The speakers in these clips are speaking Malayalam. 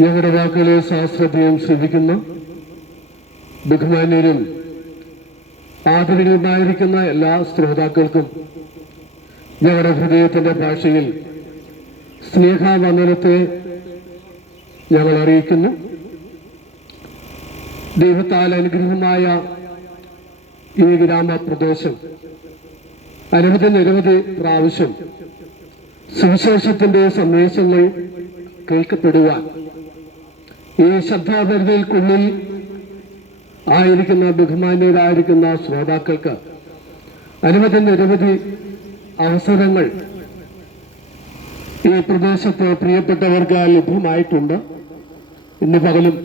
ഞങ്ങളുടെ വാക്കുകളെ ശാസ്ത്രജ്ഞയും ശ്രദ്ധിക്കുന്ന ബഹുമാന്യരും ആദരണീയമായിരിക്കുന്ന എല്ലാ ശ്രോതാക്കൾക്കും ഞങ്ങളുടെ ഹൃദയത്തിന്റെ ഭാഷയിൽ സ്നേഹവന്ദനത്തെ ഞങ്ങൾ അറിയിക്കുന്നു. ദൈവത്താൽ അനുഗ്രഹമായ ഈ ഗ്രാമപ്രദേശം നിരവധി പ്രാവശ്യം സുവിശേഷത്തിന്റെ സന്ദേശങ്ങൾ കേൾക്കപ്പെടുവാൻ ഈ ശ്രദ്ധാപരിധിക്കുള്ളിൽ ആയിരിക്കുന്ന ബഹുമാന്യരായിരിക്കുന്ന ശ്രോതാക്കൾക്ക് നിരവധി അവസരങ്ങൾ ഈ പ്രദേശത്ത് പ്രിയപ്പെട്ടവർക്ക് ലഭ്യമായിട്ടുണ്ട്. ഇന്ന് പകലും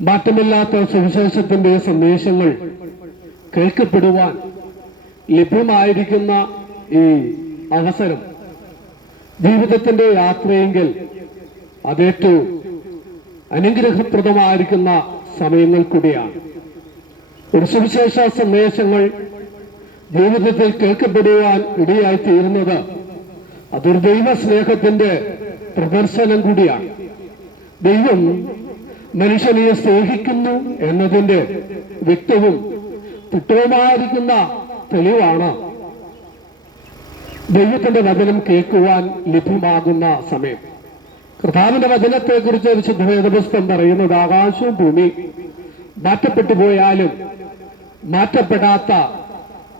മാറ്റമില്ലാത്ത സുവിശേഷത്തിന്റെ സന്ദേശങ്ങൾ കേൾക്കപ്പെടുവാൻ ലഭ്യമായിരിക്കുന്ന ഈ അവസരം ജീവിതത്തിന്റെ യാത്രയെങ്കിൽ അതേറ്റവും അനുഗ്രഹപ്രദമായിരിക്കുന്ന സമയങ്ങൾ കൂടിയാണ്. ഒരു സുവിശേഷ സന്ദേശങ്ങൾ ജീവിതത്തിൽ കേൾക്കപ്പെടുവാൻ ഇടയായി തീരുന്നത് അതൊരു ദൈവ സ്നേഹത്തിന്റെ പ്രദർശനം കൂടിയാണ്. ദൈവം മനുഷ്യനെ സ്നേഹിക്കുന്നു എന്നതിന്റെ വ്യക്തവും തിട്ടവുമായിരിക്കുന്ന തെളിവാണ് ദൈവത്തിന്റെ വചനം കേൾക്കുവാൻ ലഭ്യമാകുന്ന സമയം. കർത്താവിന്റെ വചനത്തെക്കുറിച്ച് വിശുദ്ധ വേദപുസ്തകം പറയുന്നത് ആകാശവും ഭൂമി മാറ്റപ്പെട്ടു പോയാലും മാറ്റപ്പെടാത്ത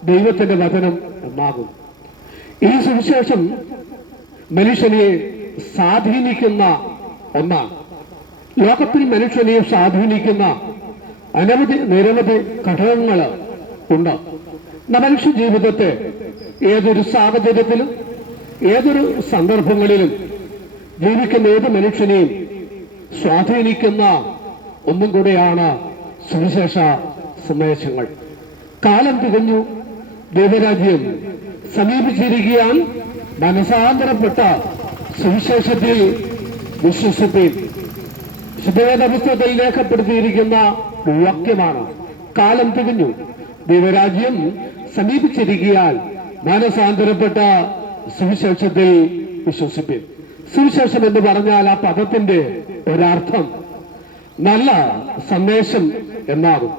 ദൈവത്തിന്റെ വചനം എന്നാകും. ഈ സുവിശേഷം മനുഷ്യനെ സ്വാധീനിക്കുന്ന ഒന്നാണ്. ലോകത്തിൽ മനുഷ്യനെ സ്വാധീനിക്കുന്ന നിരവധി ഘടകങ്ങൾ ഉണ്ട്. മനുഷ്യ ജീവിതത്തെ ഏതൊരു സാഹചര്യത്തിലും ഏതൊരു സന്ദർഭങ്ങളിലും ജീവിക്കുന്ന ഏത് മനുഷ്യനെയും സ്വാധീനിക്കുന്ന ഒന്നും കൂടെയാണ് സുവിശേഷ സന്ദേശങ്ങൾ. കാലം തികഞ്ഞു, ദൈവരാജ്യം സമീപിച്ചിരിക്കാൻ മനസാന്തരപ്പെട്ട സുവിശേഷത്തിൽ വിശ്വസിപ്പീൻ. വിശുദ്ധവേദപുസ്തകത്തിൽ രേഖപ്പെടുത്തിയിരിക്കുന്ന വാക്യമാണ്. കാലം തികഞ്ഞു, ദൈവരാജ്യം സമീപിച്ചിരിക്കാൻ മനസാന്തരപ്പെട്ട സുവിശേഷത്തിൽ വിശ്വസിപ്പീൻ. സുവിശേഷം എന്ന് പറഞ്ഞാൽ ആ പദത്തിന്റെ ഒരർത്ഥം നല്ല സന്ദേശം എന്നാകും.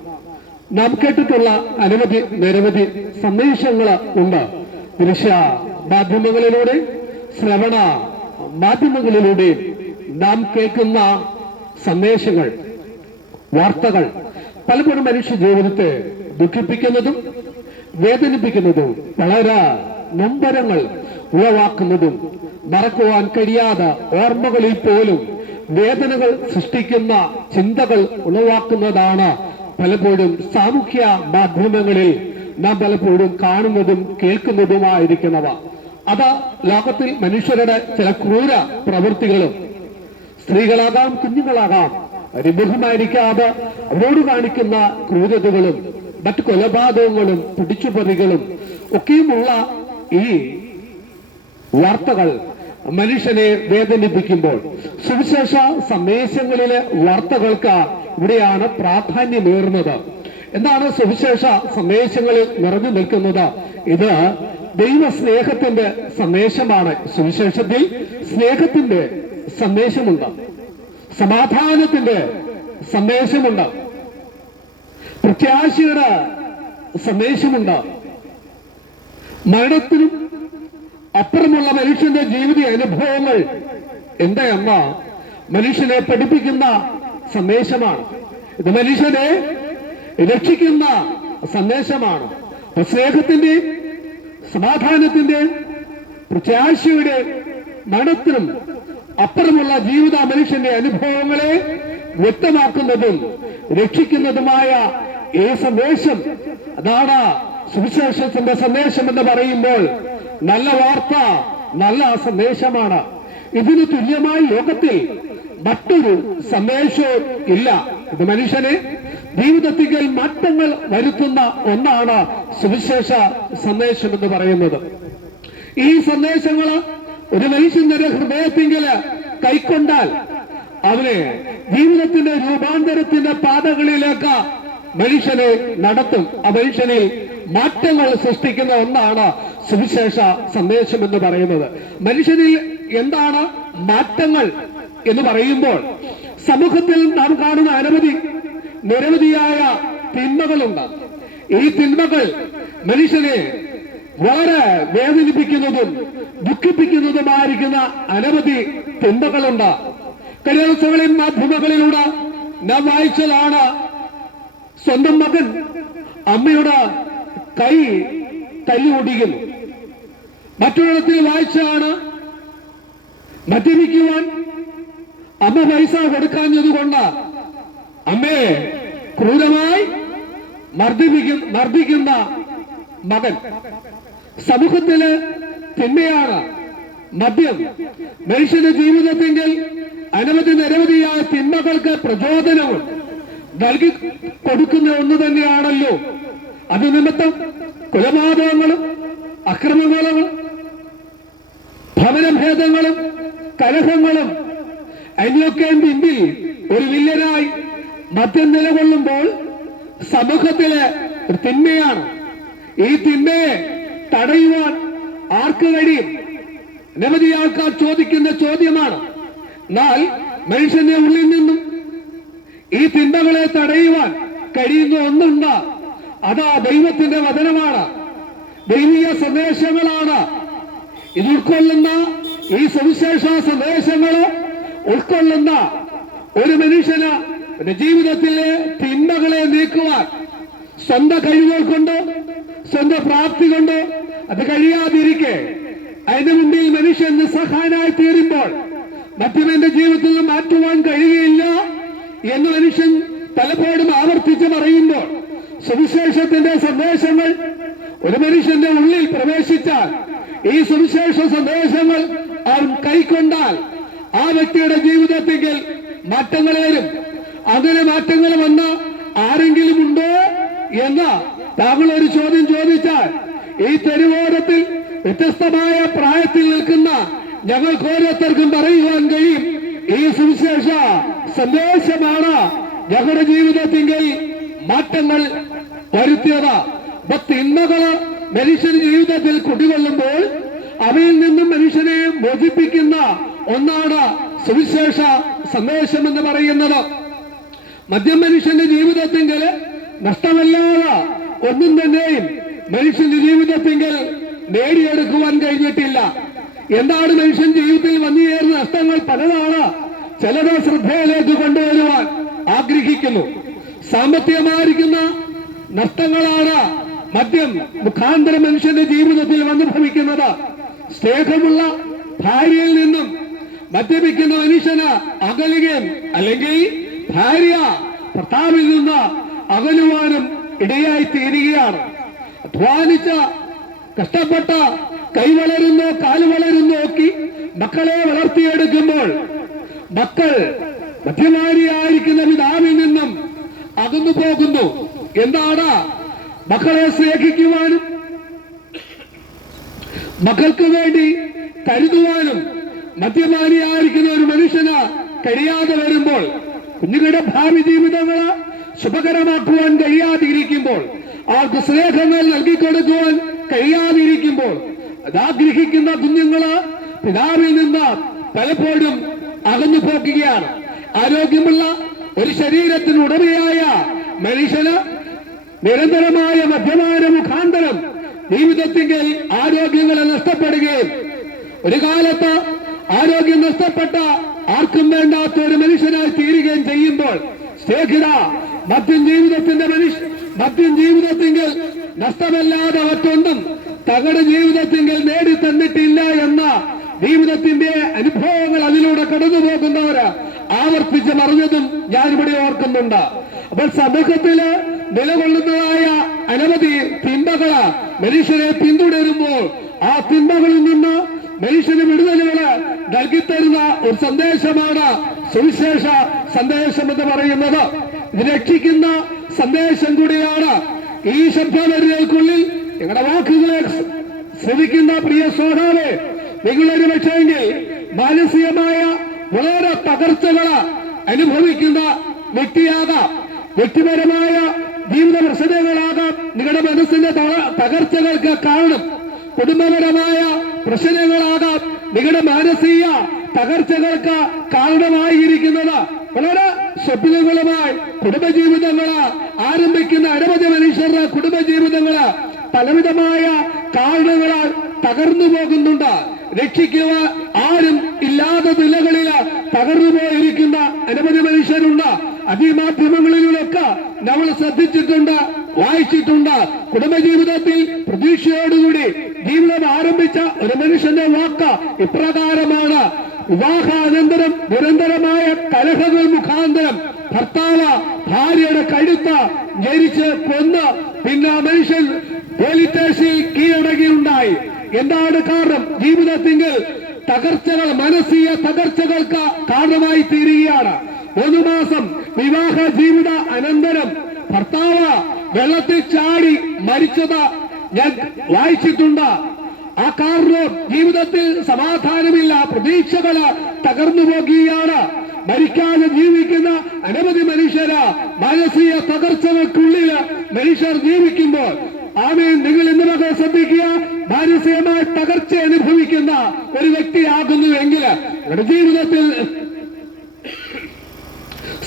നാം കേട്ടിട്ടുള്ള നിരവധി സന്ദേശങ്ങൾ ഉണ്ട്. ദൃശ്യ മാധ്യമങ്ങളിലൂടെ, ശ്രവണ മാധ്യമങ്ങളിലൂടെ നാം കേൾക്കുന്ന സന്ദേശങ്ങൾ, വാർത്തകൾ പലപ്പോഴും മനുഷ്യ ജീവിതത്തെ ദുഃഖിപ്പിക്കുന്നതും വേദനിപ്പിക്കുന്നതും വളരെ നൊമ്പരങ്ങൾ ഉളവാക്കുന്നതും മറക്കുവാൻ കഴിയാതെ ഓർമ്മകളിൽ പോലും വേദനകൾ സൃഷ്ടിക്കുന്ന ചിന്തകൾ ഉളവാക്കുന്നതാണ് പലപ്പോഴും സാമൂഹ്യ മാധ്യമങ്ങളിൽ നാം പലപ്പോഴും കാണുന്നതും കേൾക്കുന്നതുമായിരിക്കുന്നവ. അത് ലോകത്തിൽ മനുഷ്യരുടെ ചില ക്രൂര പ്രവൃത്തികളും, സ്ത്രീകളാകാം കുഞ്ഞുങ്ങളാകാം, ബഹുമാനിക്കാതെ അവരോട് കാണിക്കുന്ന ക്രൂരതകളും മറ്റു കൊലപാതകങ്ങളും പിടിച്ചുപറികളും ഒക്കെയുമുള്ള ഈ വാർത്തകൾ മനുഷ്യനെ വേദനിപ്പിക്കുമ്പോൾ സുവിശേഷ സന്ദേശങ്ങളിലെ വാർത്തകൾക്ക് ഇവിടെയാണ് പ്രാധാന്യമേറുന്നത്. എന്താണ് സുവിശേഷ സന്ദേശങ്ങളിൽ നിറഞ്ഞു നിൽക്കുന്നത്? ഇത് ദൈവസ്നേഹത്തിന്റെ സന്ദേശമാണ്. സുവിശേഷത്തിൽ സ്നേഹത്തിന്റെ സന്ദേശമുണ്ട്, സമാധാനത്തിന്റെ സന്ദേശമുണ്ട്, പ്രത്യാശയുടെ സന്ദേശമുണ്ട്. മരണത്തിനും അപ്പുറമുള്ള മനുഷ്യന്റെ ജീവിത അനുഭവങ്ങൾ എന്തായെന്ന മനുഷ്യനെ പഠിപ്പിക്കുന്ന സന്ദേശമാണ്. ഇത് മനുഷ്യനെ രക്ഷിക്കുന്ന സന്ദേശമാണ്. സ്നേഹത്തിന്റെ, സമാധാനത്തിന്റെ, പ്രത്യാശയുടെ, മരണത്തിനും അപ്പുറമുള്ള ജീവിത മനുഷ്യന്റെ അനുഭവങ്ങളെ വ്യക്തമാക്കുന്നതും രക്ഷിക്കുന്നതുമായ ഈ സന്ദേശം, അതാണ് സുവിശേഷത്തിന്റെ സന്ദേശം എന്ന് പറയുമ്പോൾ നല്ല വാർത്ത, നല്ല സന്ദേശമാണ്. ഇതിന് തുല്യമായി ലോകത്തിൽ മറ്റൊരു സന്ദേശവും ഇല്ല. ഇത് മനുഷ്യനെ ജീവിതത്തിൽ മാറ്റങ്ങൾ വരുത്തുന്ന ഒന്നാണ് സുവിശേഷ സന്ദേശം എന്ന് പറയുന്നത്. ഈ സന്ദേശങ്ങൾ ഒരു മനുഷ്യന്റെ ഹൃദയത്തിൽ കൈക്കൊണ്ടാൽ അവനെ ജീവിതത്തിന്റെ രൂപാന്തരത്തിന്റെ പാതകളിലേക്ക് മനുഷ്യനെ നടത്തും. ആ മനുഷ്യനിൽ മാറ്റങ്ങൾ സൃഷ്ടിക്കുന്ന ഒന്നാണ് സുവിശേഷ സന്ദേശം എന്ന് പറയുന്നത്. മനുഷ്യനിൽ എന്താണ് മാറ്റങ്ങൾ എന്ന് പറയുമ്പോൾ സമൂഹത്തിൽ നാം കാണുന്ന നിരവധിയായ തിന്മകളുണ്ട്. ഈ തിന്മകൾ മനുഷ്യനെ വളരെ വേദനിപ്പിക്കുന്നതും ദുഃഖിപ്പിക്കുന്നതുമായിരിക്കുന്ന അനവധി തിന്മകളുണ്ട്. കഴിഞ്ഞ ദിവസങ്ങളിൽ മാധ്യമങ്ങളിലൂടെ നാം വായിച്ചതാണ് സ്വന്തം മകൻ അമ്മയുടെ കൈ തല്ലി ഒടിക്കുന്നു. മറ്റൊരിടത്തിൽ വായിച്ചാണ് മദ്യപിക്കുവാൻ അമ്മ പൈസ കൊടുക്കാഞ്ഞതുകൊണ്ട് അമ്മയെ ക്രൂരമായി മർദ്ദിക്കുന്ന മകൻ. സമൂഹത്തില് തിന്മയാണ് മദ്യം. മനുഷ്യന്റെ ജീവിതത്തെങ്കിൽ നിരവധിയായ തിന്മകൾക്ക് പ്രചോദനവും നൽകി കൊടുക്കുന്ന ഒന്ന് തന്നെയാണല്ലോ. അത് നിമിത്തം കൊലപാതകങ്ങളും അക്രമങ്ങളും ഭവനഭേദങ്ങളും കലഹങ്ങളും അതിനൊക്കെ പിന്നിൽ ഒരു വില്ലനായി മദ്യം നിലകൊള്ളുമ്പോൾ സമൂഹത്തിലെ ഒരു തിന്മയാണ്. ഈ തിന്മയെ തടയുവാൻ ആർക്ക് കഴിയും? നിരവധി ആൾക്കാർ ചോദിക്കുന്ന ചോദ്യമാണ്. എന്നാൽ മനുഷ്യന്റെ ഉള്ളിൽ നിന്നും ഈ തിന്മകളെ തടയുവാൻ കഴിയുന്ന ഒന്നുണ്ട്. അതാ ദൈവത്തിന്റെ വചനമാണ്, ദൈവീയ സന്ദേശങ്ങളാണ്. ഇത് ഉൾക്കൊള്ളുന്ന ഈ സുവിശേഷ സന്ദേശങ്ങള് ഉൾക്കൊള്ളുന്ന ഒരു മനുഷ്യന് ജീവിതത്തിലെ തിന്മകളെ നീക്കുവാൻ സ്വന്തം കഴിവുകൾ കൊണ്ട് സ്വന്തം പ്രാപ്തി കൊണ്ട് അത് കഴിയാതിരിക്കെ അതിന് മുമ്പിൽ മനുഷ്യൻ നിസ്സഹായനായി തീരുമ്പോൾ മദ്യം എന്റെ ജീവിതത്തിൽ നിന്ന് മാറ്റുവാൻ കഴിയുകയില്ല എന്ന് മനുഷ്യൻ പലപ്പോഴും ആവർത്തിച്ച് പറയുമ്പോൾ സുവിശേഷത്തിന്റെ സന്ദേശങ്ങൾ ഒരു മനുഷ്യന്റെ ഉള്ളിൽ പ്രവേശിച്ചാൽ, ഈ സുവിശേഷ സന്ദേശങ്ങൾ കൈക്കൊണ്ടാൽ ആ വ്യക്തിയുടെ ജീവിതത്തിൽ മാറ്റങ്ങൾ വരും. അങ്ങനെ മാറ്റങ്ങൾ വന്ന ആരെങ്കിലും ഉണ്ടോ എന്ന് താങ്കൾ ഒരു ചോദ്യം ചോദിച്ചാൽ, ഈ തെരുവോരത്തിൽ വ്യത്യസ്തമായ പ്രായത്തിൽ നിൽക്കുന്ന ഞങ്ങൾക്ക് ഓരോരുത്തർക്കും പറയുവാൻ കഴിയും, ഈ സുവിശേഷ സന്ദേശമാണ് ഞങ്ങളുടെ ജീവിതത്തിൽ മാറ്റങ്ങൾ വരുത്തിയത്. തിന്മകള് മനുഷ്യന്റെ ജീവിതത്തിൽ കുടികൊള്ളുമ്പോൾ അവയിൽ നിന്നും മനുഷ്യനെ മോചിപ്പിക്കുന്ന ഒന്നാണ് സുവിശേഷ സന്ദേശം എന്ന് പറയുന്നത്. മദ്യം മനുഷ്യന്റെ ജീവിതത്തിൽ നഷ്ടമല്ലാതെ ഒന്നും തന്നെയും മനുഷ്യന്റെ ജീവിതത്തിൽ നേടിയെടുക്കുവാൻ കഴിഞ്ഞിട്ടില്ല. എന്താണ് മനുഷ്യൻ ജീവിതത്തിൽ വന്നുചേർന്ന നഷ്ടങ്ങൾ? പലതാണ്. ചിലത് ശ്രദ്ധയിലേക്ക് കൊണ്ടുവരുവാൻ ആഗ്രഹിക്കുന്നു. സാമ്പത്തികമായിരിക്കുന്ന നഷ്ടങ്ങളാണ് മദ്യം മുഖാന്തരം മനുഷ്യന്റെ ജീവിതത്തിൽ വന്നുഭവിക്കുന്നത്. സ്നേഹമുള്ള ഭാര്യയിൽ നിന്നും മദ്യപിക്കുന്ന മനുഷ്യന് അകലുകയും അല്ലെങ്കിൽ ഭാര്യ ഭർത്താവിൽ നിന്ന് അകലുവാനും ഇടയായി തീരുകയാണ്. അധ്വാനിച്ച കഷ്ടപ്പെട്ട കൈ വളരുന്നോ കാല് വളരുന്നോ നോക്കി മക്കളെ വളർത്തിയെടുക്കുമ്പോൾ മക്കൾ മദ്യപാനിയായിരിക്കുന്ന പിതാവിൽ നിന്നും അകന്നു പോകുന്നു. എന്താണ്? മക്കളെ സ്നേഹിക്കുവാനും മക്കൾക്ക് വേണ്ടി കരുതുവാനും മദ്യപാനിയായിരിക്കുന്ന ഒരു മനുഷ്യന് കഴിയാതെ വരുമ്പോൾ, കുഞ്ഞുങ്ങളുടെ ഭാവി ജീവിതങ്ങള് ശുഭകരമാക്കുവാൻ കഴിയാതിരിക്കുമ്പോൾ, അവർക്ക് സ്നേഹങ്ങൾ നൽകിക്കൊടുക്കുവാൻ കഴിയാതിരിക്കുമ്പോൾ, അതാഗ്രഹിക്കുന്ന കുഞ്ഞുങ്ങള് പിതാവിൽ നിന്ന് പലപ്പോഴും അകന്നു പോകുകയാണ്. ആരോഗ്യമുള്ള ഒരു ശരീരത്തിന് ഉടമയായ മനുഷ്യന് നിരന്തരമായ മദ്യപാന മുഖാന്തരം ജീവിതത്തിൽ ആരോഗ്യങ്ങളെ നഷ്ടപ്പെടുകയും ഒരു കാലത്ത് ആരോഗ്യം നഷ്ടപ്പെട്ട ആർക്കും വേണ്ടാത്ത ഒരു മനുഷ്യനായി തീരുകയും ചെയ്യുമ്പോൾ, സ്നേഹിത, മദ്യം ജീവിതത്തിൽ നഷ്ടമല്ലാതെ മറ്റൊന്നും തങ്ങളുടെ ജീവിതത്തിൽ നേടിത്തന്നിട്ടില്ല എന്ന ജീവിതത്തിന്റെ അനുഭവങ്ങൾ അതിലൂടെ കടന്നു പോകുന്നവര് ആവർത്തിച്ച് പറഞ്ഞതും ഞാനിവിടെ ഓർക്കുന്നുണ്ട്. അപ്പോൾ സമൂഹത്തില് നിലകൊള്ളുന്നതായ അനവധി തിന്മകള് മനുഷ്യരെ പിന്തുടരുമ്പോൾ ആ തിന്മകളിൽ നിന്ന് മനുഷ്യന് വിടുതലുകള് നൽകിത്തരുന്ന ഒരു സന്ദേശമാണ് സുവിശേഷ സന്ദേശം എന്ന് പറയുന്നത്. ഇത് രക്ഷിക്കുന്ന സന്ദേശം കൂടിയാണ്. ഈ ശബ്ദവരികൾക്കുള്ളിൽ നിങ്ങളുടെ വാക്കുകളെ ശ്രമിക്കുന്ന പ്രിയ സഹോദരനെ, നിങ്ങളൊരു പക്ഷേങ്കിൽ മാനസികമായ വളരെ തകർച്ചകള് അനുഭവിക്കുന്ന വ്യക്തിയാകാം, വ്യക്തിപരമായ ജീവിത പ്രശ്നങ്ങളാകാം നിങ്ങളുടെ മനസ്സിന്റെ തകർച്ചകൾക്ക് കാരണം, കുടുംബപരമായ പ്രശ്നങ്ങളാകാം നിങ്ങളുടെ മാനസിക തകർച്ചകൾക്ക് കാരണമായിരിക്കുന്നത് വളരെ സ്വപ്നങ്ങളുമായി കുടുംബജീവിതങ്ങള് ആരംഭിക്കുന്ന അനവധി മനുഷ്യരുടെ കുടുംബജീവിതങ്ങള് പലവിധമായ കാരണങ്ങളാൽ തകർന്നു പോകുന്നുണ്ട്. രക്ഷിക്കുക ആരും ഇല്ലാത്ത നിലകളിൽ തകർന്നു പോയിരിക്കുന്ന അനവധി മനുഷ്യരുണ്ട്. അതിമാധ്യമങ്ങളിലൂടെയൊക്കെ നമ്മൾ ശ്രദ്ധിച്ചിട്ടുണ്ട്, വായിച്ചിട്ടുണ്ട്. കുടുംബജീവിതത്തിൽ പ്രതീക്ഷയോടുകൂടി ജീവിതം ആരംഭിച്ച ഒരു മനുഷ്യന്റെ വാക്ക് ഇപ്രകാരമാണ്: വിവാഹാനന്തരം നിരന്തരമായ കലഹങ്ങൾ മുഖാന്തരം ഭർത്താവ് ഭാര്യയുടെ കഴുത്ത് ഞെരിച്ച് കൊന്ന് പിന്നെ മനുഷ്യൻ പോലീസ് സ്റ്റേഷനിൽ കീഴടങ്ങിയുണ്ടായി. എന്താണ് കാരണം? ജീവിതത്തിൽ തകർച്ചകൾ, മാനസിക തകർച്ചകൾക്ക് കാരണമായി തീരുകയാണ്. 1 മാസം വിവാഹ ജീവിത അനന്തരം ഭർത്താവ് വെള്ളത്തിൽ ചാടി മരിച്ചത് ഞാൻ വായിച്ചിട്ടുണ്ട്. ആ കാരണം ജീവിതത്തിൽ സമാധാനമില്ല, പ്രതീക്ഷകള് തകർന്നു പോകുകയാണ്. മരിക്കാതെ ജീവിക്കുന്ന അനവധി മനുഷ്യര് മാനസിക തകർച്ചകൾക്കുള്ളിൽ മനുഷ്യർ ജീവിക്കുമ്പോൾ നിങ്ങൾ ഇന്ന് മകൾ ശ്രദ്ധിക്കുക, മാനസികമായ തകർച്ച അനുഭവിക്കുന്ന ഒരു വ്യക്തിയാകുന്നുവെങ്കിൽ ഒരു ജീവിതത്തിൽ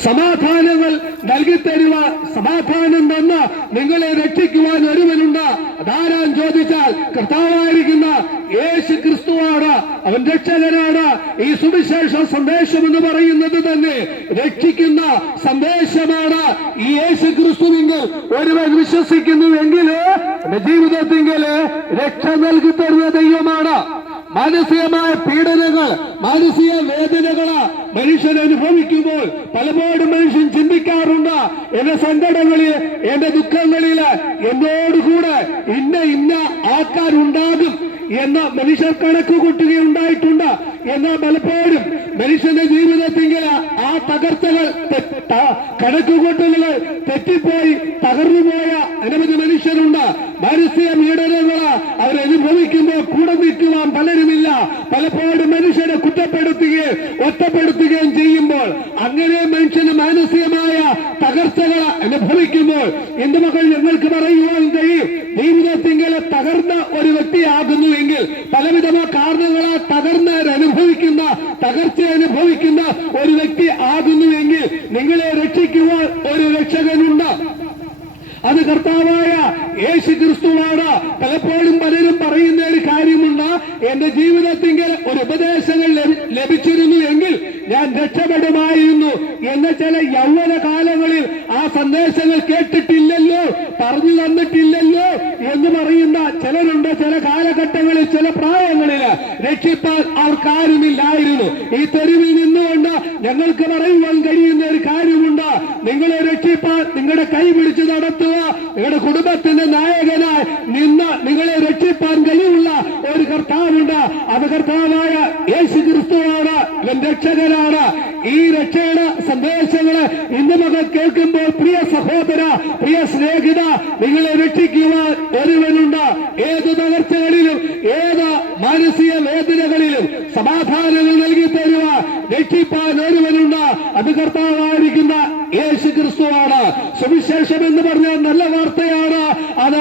സമാധാനങ്ങൾ നൽകിത്തരുവാൻ, സമാധാനം തന്ന് നിങ്ങളെ രക്ഷിക്കുവാൻ ഒരുവനുണ്ട്. അതാരാൻ ചോദിച്ചാൽ കർത്താവായിരിക്കുന്ന യേശു ക്രിസ്തുവാണ്. അവൻ രക്ഷകനാണ്. ഈ സുവിശേഷ സന്ദേശം എന്ന് പറയുന്നത് തന്നെ രക്ഷിക്കുന്ന സന്ദേശമാണ്. ഈ യേശു ക്രിസ്തുവിങ്കിൽ ഒരുവൻ വിശ്വസിക്കുന്നുവെങ്കിൽ ജീവിതത്തിൽ രക്ഷ നൽകി തരുന്ന ദൈവമാണ്. മാനസികമായ പീഡനങ്ങൾ, മാനസിക വേദനകള് മനുഷ്യൻ അനുഭവിക്കുമ്പോൾ പലപ്പോഴും മനുഷ്യൻ ചിന്തിക്കാറുണ്ട്, എന്റെ സങ്കടങ്ങളിൽ, എന്റെ ദുഃഖങ്ങളിൽ എന്നോടുകൂടെ ഇന്ന ആൾക്കാരുണ്ടാകും എന്ന് മനുഷ്യർ കണക്ക് കൂട്ടുകയുണ്ടായിട്ടുണ്ട്. എന്നാൽ പലപ്പോഴും മനുഷ്യന്റെ ജീവിതത്തിൽ ആ തകർച്ചകൾ, കണക്കുകൂട്ടലുകൾ തെറ്റിപ്പോയി തകർന്നുപോയ അനവധി മനുഷ്യരുണ്ട്. മാനസിക പീഡനങ്ങള് അവരനുഭവിക്കുമ്പോൾ കൂടെ നിൽക്കുവാൻ പലരുമില്ല. പലപ്പോഴും മനുഷ്യനെ കുറ്റപ്പെടുത്തുകയും ഒറ്റപ്പെടുത്തുകയും ചെയ്യുമ്പോൾ അങ്ങനെ മനുഷ്യന് മാനസികമായ തകർച്ചകൾ അനുഭവിക്കുമ്പോൾ എന്റെ മകൾ ഞങ്ങൾക്ക് പറയുവാൻ കഴിയും, ജീവിതത്തിൽ തകർന്ന ഒരു വ്യക്തിയാകുന്നുവെങ്കിൽ, പലവിധമായ കാരണങ്ങളാൽ അനുഭവിക്കുന്ന തകർച്ച അനുഭവിക്കുന്ന ഒരു വ്യക്തി ആകുന്നുവെങ്കിൽ നിങ്ങളെ രക്ഷിക്കുവാൻ ഒരു രക്ഷകനുണ്ട്. അത് കർത്താവായ യേശു ക്രിസ്തുവാണ്. പലപ്പോഴും പലരും പറയുന്ന ഒരു കാര്യമുണ്ട്, എന്റെ ജീവിതത്തിൽ ഒരു ഉപദേശങ്ങൾ ലഭിച്ചിരുന്നു എങ്കിൽ ഞാൻ രക്ഷപ്പെടുമായിരുന്നു എന്ന്. ചില യൗവന കാലങ്ങളിൽ ആ സന്ദേശങ്ങൾ കേട്ടിട്ടില്ലല്ലോ, പറഞ്ഞു തന്നിട്ടില്ലല്ലോ എന്ന് പറയുന്ന ചിലരുണ്ട്. ചില കാലഘട്ടങ്ങളിൽ, ചില പ്രായങ്ങളിൽ രക്ഷിപ്പാൻ അവർക്കാരുമില്ലായിരുന്നു. ഈ തെരുവിൽ നിന്നുകൊണ്ട് ഞങ്ങൾക്ക് പറയുവാൻ കഴിയുന്ന ഒരു കാര്യമുണ്ട്, നിങ്ങളെ രക്ഷിപ്പാൻ നിങ്ങളുടെ കൈ പിടിച്ച് നടത്തുക, നിങ്ങളുടെ കുടുംബത്തിന്റെ നായകനായി നിന്ന് നിങ്ങളെ രക്ഷിപ്പാൻ കഴിവുള്ള ഒരു കർത്താവുണ്ട്. അത് കർത്താവായ യേശു ക്രിസ്തുവാണ്. ഇവൻ രക്ഷകനാണ്. ഈ രക്ഷയുടെ സന്ദേശങ്ങള് ഇന്ന് മകൾ കേൾക്കുമ്പോൾ പ്രിയ സഹോദര, പ്രിയ സ്നേഹിത, നിങ്ങളെ രക്ഷിക്കുവാൻ ഒരുവനുണ്ട്. ഏത് തകർച്ചകളിലും, ഏത് മാനസിക വേദനകളിലും സമാധാനങ്ങൾ നൽകി തരുവാൻ, രക്ഷിപ്പാൻ ഒരുവനുണ്ട്. അത് കർത്താവായിരിക്കുന്ന യേശു ക്രിസ്തുവാണ്. സുവിശേഷം എന്ന് പറഞ്ഞാൽ നല്ല വാർത്തയാണ്. അത്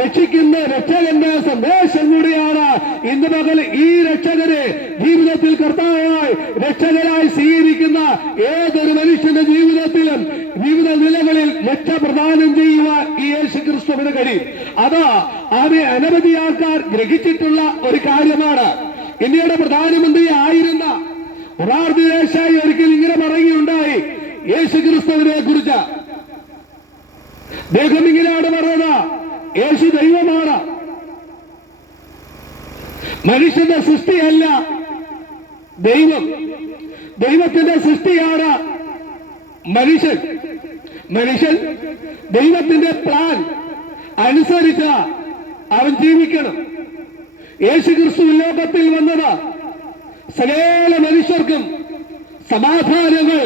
രക്ഷിക്കുന്ന രക്ഷകന്റെ സന്ദേശം കൂടിയാണ്. ഇന്ന് മകൾ ഈ രക്ഷകനെ ജീവിതത്തിൽ കർത്താവായി രക്ഷകരായി സ്വീകരിക്കുന്ന ഏതൊരു മനുഷ്യന്റെ ജീവിതത്തിലും വിവിധ നിലകളിൽ രക്ഷ പ്രദാനം ചെയ്യുവാൻ ഈ യേശു ക്രിസ്തുവിന് കഴിയും. അത് ആദ്യ അനവധി ആൾക്കാർ ഗ്രഹിച്ചിട്ടുള്ള ഒരു കാര്യമാണ്. ഇന്ത്യയുടെ പ്രധാനമന്ത്രി ആയിരുന്ന മൊറാർജി ദേശായി ഒരിക്കൽ ഇങ്ങനെ പറയുകയുണ്ടായി യേശു ക്രിസ്തുവിനെ കുറിച്ച്. അദ്ദേഹം ഇങ്ങനെയാണ് പറഞ്ഞത്, യേശു ദൈവമാണ്, മനുഷ്യന്റെ സൃഷ്ടിയല്ല ദൈവം. ദൈവത്തിന്റെ സൃഷ്ടിയാണ് മനുഷ്യൻ. മനുഷ്യൻ ദൈവത്തിന്റെ പ്ലാൻ അനുസരിച്ച് അവൻ ജീവിക്കണം. യേശു ക്രിസ്തു ലോകത്തിൽ വന്നത് സകല മനുഷ്യർക്കും സമാധാനങ്ങൾ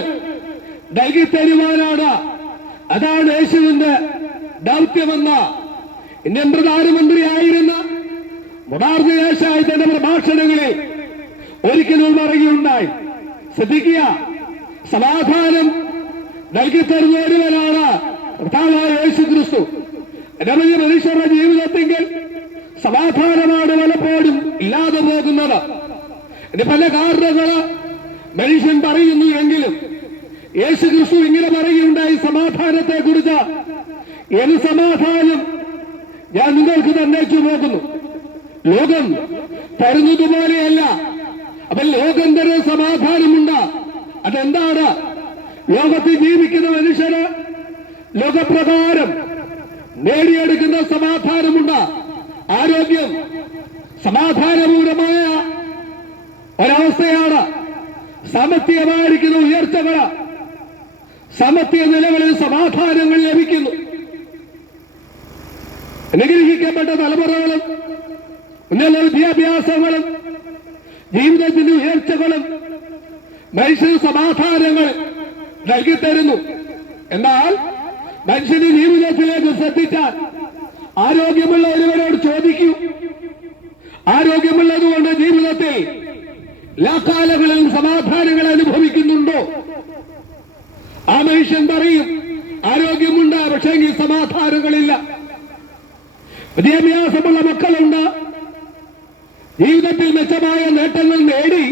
നൽകി തരുവാനാണ്. അതാണ് യേശുവിന്റെ ദൗത്യമെന്ന ഇന്ത്യൻ പ്രധാനമന്ത്രി ആയിരുന്ന മൊറാർജി ദേശായി തന്റെ പ്രഭാഷണങ്ങളിൽ ഒരിക്കലും പറയുകയുണ്ടായി. ശ്രദ്ധിക്കുക, സമാധാനം നൽകി തരുന്ന ഒരുവനാണ് കർത്താവായ യേശു ക്രിസ്തു. അനവധി മനുഷ്യരുടെ ജീവിതത്തിൽ സമാധാനമാണ് പലപ്പോഴും ഇല്ലാതെ പോകുന്നത്. ഇനി പല കാരണങ്ങള് മനുഷ്യൻ പറയുന്നു എങ്കിലും യേശു ക്രിസ്തു ഇങ്ങനെ പറയുകയുണ്ടായി സമാധാനത്തെ കുറിച്ച്, ഏത് സമാധാനം ഞാൻ നിങ്ങൾക്ക് തന്നേച്ചു പോകുന്നു, ലോകം തരുന്നതുപോലെയല്ല. അപ്പൊ ലോകം തരുന്ന സമാധാനമുണ്ട്. അതെന്താണ്? ലോകത്തിൽ ജീവിക്കുന്ന മനുഷ്യര് ലോകപ്രകാരം നേടിയെടുക്കുന്ന സമാധാനമുണ്ട്. ആരോഗ്യം സമാധാനപൂർവമായ ഒരവസ്ഥയാണ്. സാമ്പത്തികമായിരിക്കുന്ന ഉയർച്ചകള്, സാമ്പത്തിക നിലകളിൽ സമാധാനങ്ങൾ ലഭിക്കുന്നു. അനുഗ്രഹിക്കപ്പെട്ട തലമുറകളും ഉന്നത വിദ്യാഭ്യാസങ്ങളും ജീവിതത്തിന്റെ ഉയർച്ചകളും മനുഷ്യന് സമാധാനങ്ങൾ നൽകിത്തരുന്നു. എന്നാൽ മനുഷ്യന്റെ ജീവിതത്തിലേക്ക് ശ്രദ്ധിച്ചാൽ, ആരോഗ്യമുള്ള ഒരുവരോട് ചോദിക്കൂ, ആരോഗ്യമുള്ളതുകൊണ്ട് ജീവിതത്തിൽ എല്ലാ കാലങ്ങളിലും സമാധാനങ്ങൾ അനുഭവിക്കുന്നുണ്ടോ? ആ മനുഷ്യൻ പറയും ആരോഗ്യമുണ്ട്, പക്ഷേ എങ്കിൽ സമാധാനങ്ങളില്ല. വിദ്യാഭ്യാസമുള്ള മക്കളുണ്ട്, ജീവിതത്തിൽ മെച്ചമായ നേട്ടങ്ങൾ നേടി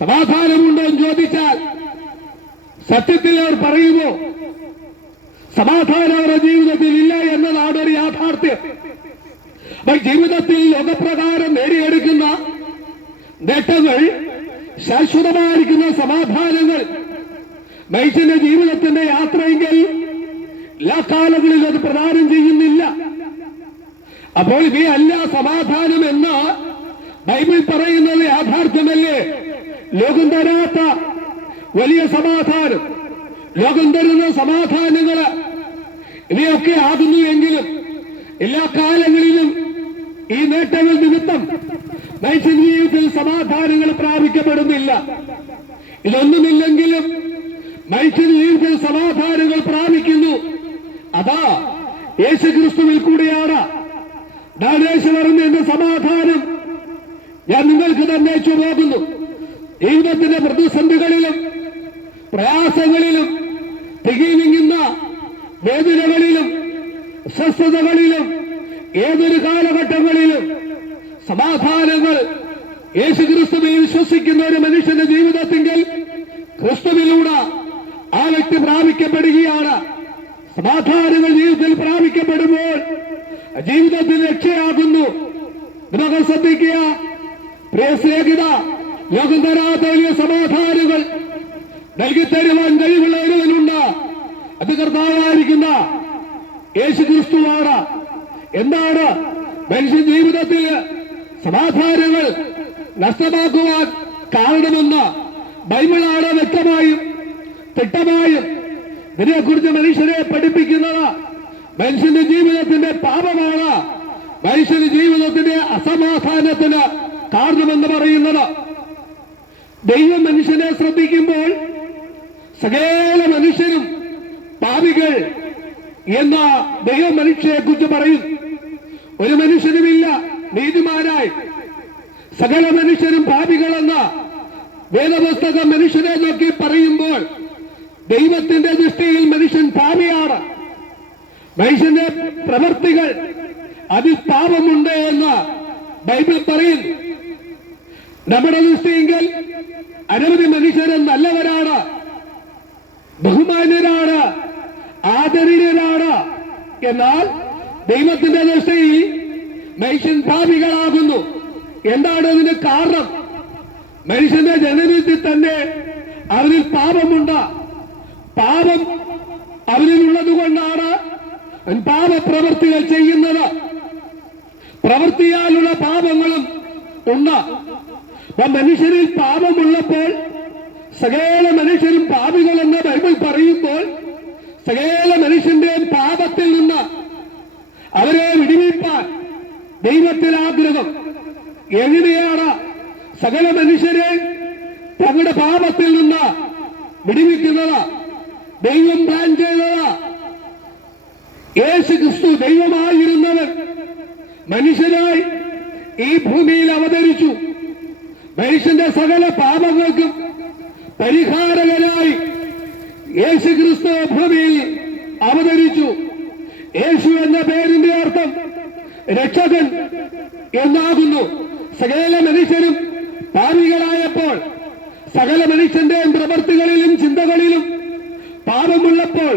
സമാധാനമുണ്ടോ എന്ന് ചോദിച്ചാൽ സത്യത്തിൽ അവർ പറയുമോ? സമാധാനം അവരുടെ ജീവിതത്തിൽ ഇല്ല എന്നതാണ് ഒരു യാഥാർത്ഥ്യം. അപ്പോൾ ജീവിതത്തിൽ ലോകപ്രകാരം നേടിയെടുക്കുന്ന നേട്ടങ്ങൾ, ശാശ്വതമായിരിക്കുന്ന സമാധാനങ്ങൾ മനുഷ്യന്റെ ജീവിതത്തിന്റെ യാത്രയെങ്കിൽ എല്ലാ കാലങ്ങളിലും അത് പ്രദാനം ചെയ്യുന്നില്ല. അപ്പോൾ ഇവയല്ല സമാധാനം എന്ന് ബൈബിൾ പറയുന്നത് യാഥാർത്ഥ്യമല്ലേ? ലോകം തരാത്ത വലിയ സമാധാനം, ലോകം തരുന്ന സമാധാനങ്ങള് ഇവയൊക്കെ ആകുന്നു എങ്കിലും എല്ലാ കാലങ്ങളിലും ഈ നേട്ടങ്ങൾ നിമിത്തം മനുഷ്യ ജീവിതത്തിൽ സമാധാനങ്ങൾ പ്രാപിക്കപ്പെടുന്നില്ല. ഇതൊന്നുമില്ലെങ്കിലും മനുഷ്യ ജീവിതത്തിൽ സമാധാനങ്ങൾ പ്രാപിക്കുന്നു. അതാ യേശു ക്രിസ്തുവിൽ കൂടിയാണ്. യേശു പറഞ്ഞ എന്റെ സമാധാനം ഞാൻ നിങ്ങൾക്ക് തന്നേച്ചു പോകുന്നു. ജീവിതത്തിന്റെ പ്രതിസന്ധികളിലും പ്രയാസങ്ങളിലും തികിനിങ്ങുന്ന വേദനകളിലും അസ്വസ്ഥതകളിലും ഏതൊരു കാലഘട്ടങ്ങളിലും സമാധാനങ്ങൾ യേശു ക്രിസ്തുവിൽ വിശ്വസിക്കുന്ന ഒരു മനുഷ്യന്റെ ജീവിതത്തിൽ ക്രിസ്തുവിലൂടെ ആ വ്യക്തി പ്രാപിക്കപ്പെടുകയാണ്. സമാധാനങ്ങൾ ജീവിതത്തിൽ പ്രാപിക്കപ്പെടുമ്പോൾ ജീവിതത്തിൽ രക്ഷയാകുന്നു. നമുക്ക് ശ്രദ്ധിക്കുക പ്രിയ സ്നേഹിത, ലോകം തരാത്ത വലിയ സമാധാനങ്ങൾ നൽകിത്തരുവാൻ കഴിവുള്ള ഒരുവനുണ്ട്. അത് കർത്താവായിരിക്കുന്ന യേശു ക്രിസ്തുവാണ്. എന്താണ് മനുഷ്യ ജീവിതത്തിൽ സമാധാനങ്ങൾ നഷ്ടമാക്കുവാൻ കാരണമെന്ന് ബൈബിളാണ് വ്യക്തമായും തിട്ടമായും ഇതിനെക്കുറിച്ച് മനുഷ്യരെ പഠിപ്പിക്കുന്നത്. മനുഷ്യന്റെ ജീവിതത്തിന്റെ പാപമാണ് മനുഷ്യന്റെ ജീവിതത്തിന്റെ അസമാധാനത്തിന് കാരണമെന്ന് പറയുന്നത്. ദൈവം മനുഷ്യനെ ശ്രദ്ധിക്കുമ്പോൾ സകല മനുഷ്യരും പാപികൾ എന്ന ദൈവം മനുഷ്യരെ കുറിച്ച് പറയും. ഒരു മനുഷ്യനുമില്ല നീതിമാനായി, സകല മനുഷ്യരും പാപികളെന്ന വേദപുസ്തകം മനുഷ്യനെ നോക്കി പറയുമ്പോൾ ദൈവത്തിന്റെ ദൃഷ്ടിയിൽ മനുഷ്യൻ പാപിയാണ്. മനുഷ്യന്റെ പ്രവൃത്തികൾ അതിൽ പാപമുണ്ട് എന്ന് ബൈബിൾ പറയുന്നു. നമ്മുടെ ദൃഷ്ടിയെങ്കിൽ അനവധി മനുഷ്യരും നല്ലവരാണ്, ബഹുമാന്യരാണ്, ആദരണീയരാണ്. എന്നാൽ ദൈവത്തിന്റെ ദൃഷ്ടിയിൽ മനുഷ്യൻ പാപികളാകുന്നു. എന്താണ് അതിന് കാരണം? മനുഷ്യന്റെ ജനനത്തിൽ തന്നെ അവരിൽ പാപമുണ്ട്. പാപം അവരിലുള്ളത് കൊണ്ടാണ് പാപപ്രവൃത്തികൾ ചെയ്യുന്നത്. പ്രവൃത്തിയാലുള്ള പാപങ്ങളും ഉണ്ട്. മനുഷ്യരിൽ പാപമുള്ളപ്പോൾ സകല മനുഷ്യരും പാപികളെന്ന് ബൈബിൾ പറയുമ്പോൾ സകല മനുഷ്യന്റെയും പാപത്തിൽ നിന്ന് അവരെ വിടുവിപ്പാൻ ദൈവത്തിൽ ആഗ്രഹം. എങ്ങനെയാണ് സകല മനുഷ്യരെ തങ്ങളുടെ പാപത്തിൽ നിന്ന് വിടുവിക്കുന്നത്? ദൈവം പ്ലാൻ ചെയ്തത് യേശു ക്രിസ്തു ദൈവമായിരുന്നവൻ മനുഷ്യനായി ഈ ഭൂമിയിൽ അവതരിച്ചു. മനുഷ്യന്റെ സകല പാപങ്ങൾക്കും പരിഹാരകനായി യേശു ക്രിസ്തു ഭൂമിയിൽ അവതരിച്ചു. യേശു എന്ന പേരിന്റെ അർത്ഥം രക്ഷകൻ എന്നാകുന്നു. സകല മനുഷ്യരും പാപികളായപ്പോൾ സകല മനുഷ്യന്റെയും പ്രവൃത്തികളിലും ചിന്തകളിലും പാപമുള്ളപ്പോൾ,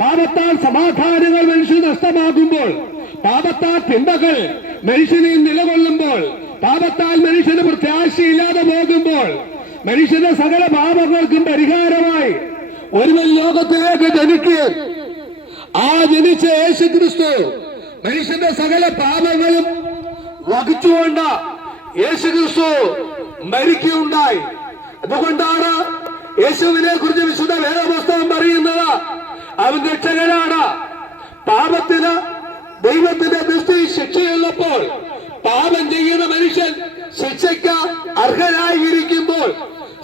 പാപത്താൽ സമാധാനങ്ങൾ മനുഷ്യന് നഷ്ടമാകുമ്പോൾ, പാപത്താൽ ചിന്തകൾ മനുഷ്യനിൽ നിലകൊള്ളുമ്പോൾ, പാപത്താൽ മനുഷ്യന് പ്രത്യാശയില്ലാതെ പോകുമ്പോൾ, മനുഷ്യന്റെ സകല പാപങ്ങൾക്കും പരിഹാരമായി ഒരുവൻ ലോകത്തിലേക്ക് ജനിക്കുകയും ആ ജനിച്ച യേശുക്രിസ്തു മനുഷ്യന്റെ സകല പാപങ്ങളും വഹിച്ചുകൊണ്ട് യേശുക്രിസ്തു മരിക്കുകയുണ്ടായി. അതുകൊണ്ടാണ് യേശുവിനെ കുറിച്ച് വിശുദ്ധ വേദപുസ്തകം പറയുന്നത് അവൻ രക്ഷകനാണ്. പാപത്തിന് ദൈവത്തിന്റെ ദൃഷ്ടി ശിക്ഷയുള്ളപ്പോൾ, പാപം ചെയ്യുന്ന മനുഷ്യൻ ശിക്ഷയ്ക്ക് അർഹനായിരിക്കുമ്പോൾ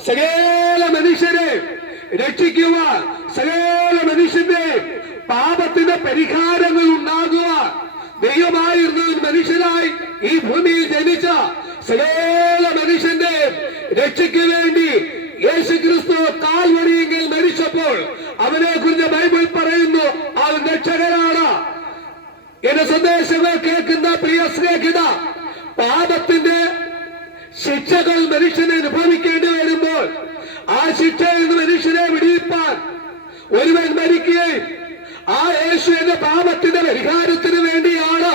സകല മനുഷ്യരെ രക്ഷിക്കുവാൻ, സകല മനുഷ്യന്റെ പാപത്തിന്റെ പരിഹാരങ്ങൾ ഉണ്ടാകുവാൻ ദൈവമായിരുന്ന മനുഷ്യനായി ഈ ഭൂമിയിൽ ജനിച്ച സകല മനുഷ്യന്റെ രക്ഷയ്ക്ക് വേണ്ടി യേശുക്രിസ്തു കാൽവരിയിൽ മരിച്ചപ്പോൾ അവനെ കുറിച്ച് ബൈബിൾ പറയുന്നു അവൻ രക്ഷകനാണ്. എന്റെ സന്ദേശങ്ങൾ കേൾക്കുന്ന പ്രിയ സ്നേഹിത, പാപത്തിന്റെ ശിക്ഷകൾ മനുഷ്യനെ അനുഭവിക്കേണ്ടി വരുമ്പോൾ ആ ശിക്ഷയിൽ നിന്ന് മനുഷ്യനെ വിടിയിപ്പാൻ ഒരുവൻ മരിക്കുകയും ആ യേശു എന്ന പാപത്തിന്റെ പരിഹാരത്തിന് വേണ്ടിയാണ്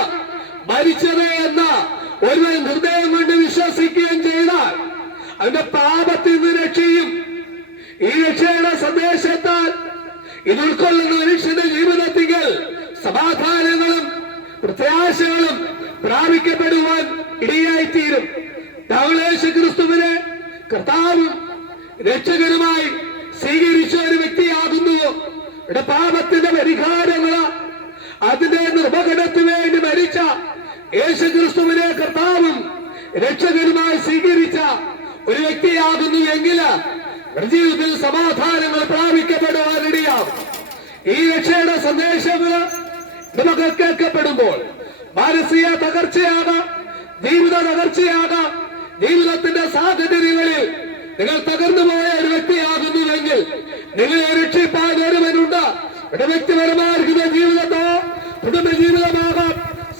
മരിച്ചത് എന്ന ഒരുവൻ ഹൃദയം കൊണ്ട് വിശ്വസിക്കുകയും ചെയ്താൽ അവന്റെ പാപത്തിൽ നിന്ന് രക്ഷയും. ഈ രക്ഷയുടെ സന്ദേശത്താൽ ഇത് ഉൾക്കൊള്ളുന്ന മനുഷ്യന്റെ ജീവിതത്തിൽ സമാധാനങ്ങളും പ്രത്യാശകളും പ്രാപിക്കപ്പെടുവാൻ ഇടയായിത്തീരും. യേശുക്രിസ്തുവിനെ കർത്താവും രക്ഷകനുമായി സ്വീകരിച്ച ഒരു വ്യക്തിയാകുന്നു. പാപത്തിന്റെ പരിഹാരങ്ങൾ അതിന്റെ നിർവഹണത്തിന് വേണ്ടി മരിച്ച യേശുക്രിസ്തുവിനെ കർത്താവും രക്ഷകനുമായി സ്വീകരിച്ച ഒരു വ്യക്തിയാകുന്നു എങ്കിൽ ജീവിതത്തിൽ സമാധാനങ്ങൾ പ്രാപിക്കപ്പെടുവാനിടയാവും. ഈ രക്ഷയുടെ സന്ദേശങ്ങൾ നമുക്ക് കേൾക്കപ്പെടുമ്പോൾ മാനസിക തകർച്ചയാകാം, ജീവിത തകർച്ചയാകാം, ജീവിതത്തിന്റെ സാഹചര്യങ്ങളിൽ നിങ്ങൾ തകർന്നു പോയ ഒരു വ്യക്തിയാകുന്നുവെങ്കിൽ നിങ്ങളെ രക്ഷിപ്പാൻ ഒരുവനുണ്ട്. വ്യക്തിപരമായിരിക്കുന്ന ജീവിതത്തോ, കുടുംബ ജീവിതമാകാം,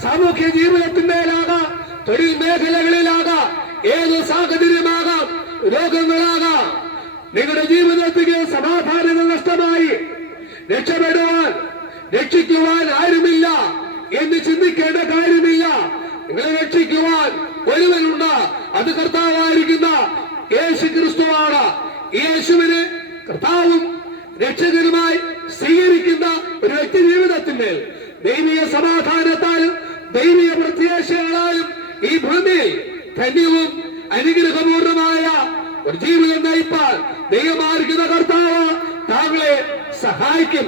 സാമൂഹ്യ ജീവിതത്തിന്മേലാകാം, തൊഴിൽ മേഖലകളിലാകാം, ഏത് സാഹചര്യമാകാം, രോഗങ്ങളാകാം, നിങ്ങളുടെ ജീവിതത്തിൽ സമാധാനങ്ങൾ നഷ്ടമായി രക്ഷപ്പെടുവാൻ, രക്ഷിക്കുവാൻ ആരുമില്ല എന്ന് ചിന്തിക്കേണ്ട കാര്യമില്ല. നിങ്ങളെ രക്ഷിക്കുവാൻ ഒരുവനുണ്ട്, അത് കർത്താവായിരിക്കുന്ന യേശുക്രിസ്തുവാണ്. യേശുവിനെ കർത്താവും രക്ഷകനുമായി സ്വീകരിക്കുന്ന ഒരു വ്യക്തി ജീവിതത്തിന്മേൽ ദൈവിക സമാധാനത്താലും ദൈവിക പ്രത്യാശകളാലും ഈ ഭൂമിയിൽ ധന്യവും അനുഗ്രഹപൂർണമായ ഒരു ജീവിതം നയിപ്പാൻ ദൈവമായിരിക്കുന്ന കർത്താവ് താങ്കളെ സഹായിക്കും.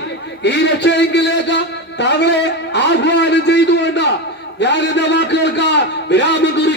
ഈ രക്ഷയെങ്കിലേക്ക് താങ്കളെ ആഹ്വാനം ചെയ്തുകൊണ്ട് ഞാൻ എന്റെ വാക്കുകൾക്ക് വിരാമം കുറിക്കും.